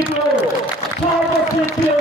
জিতল সর্বক্ষেত্রে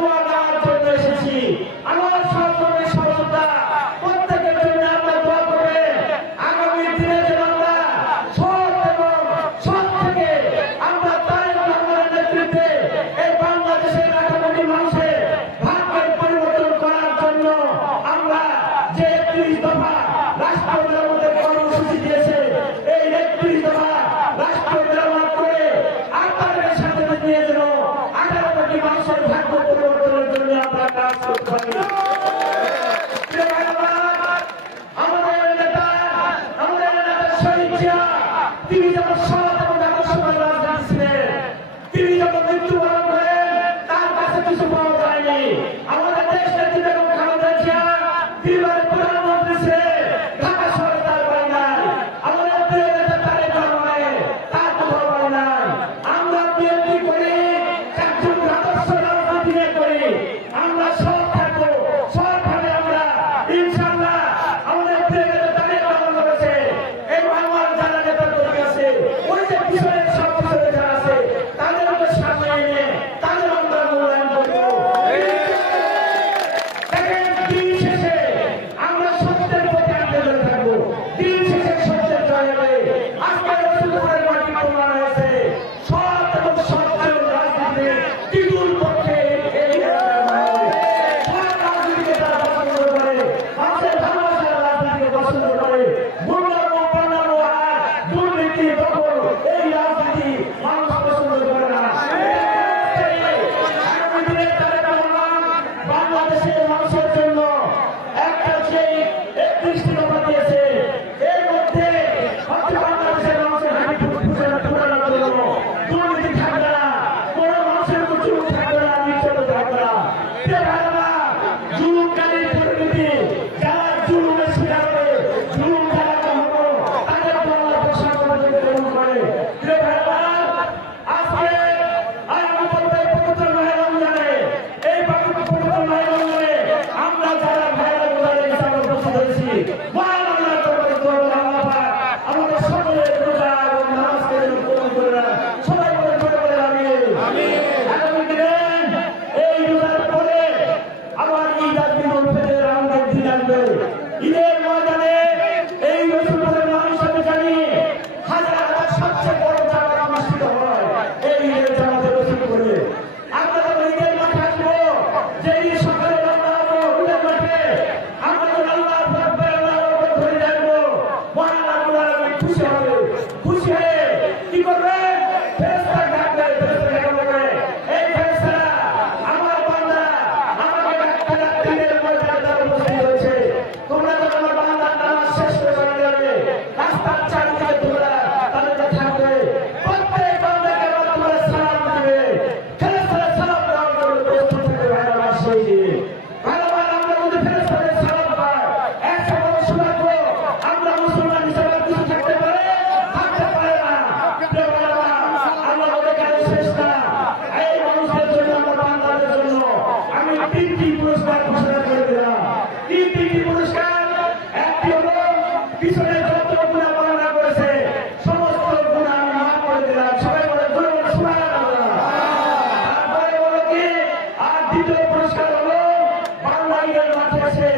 Não há তিনি যেন সব Why Gracias. পাশে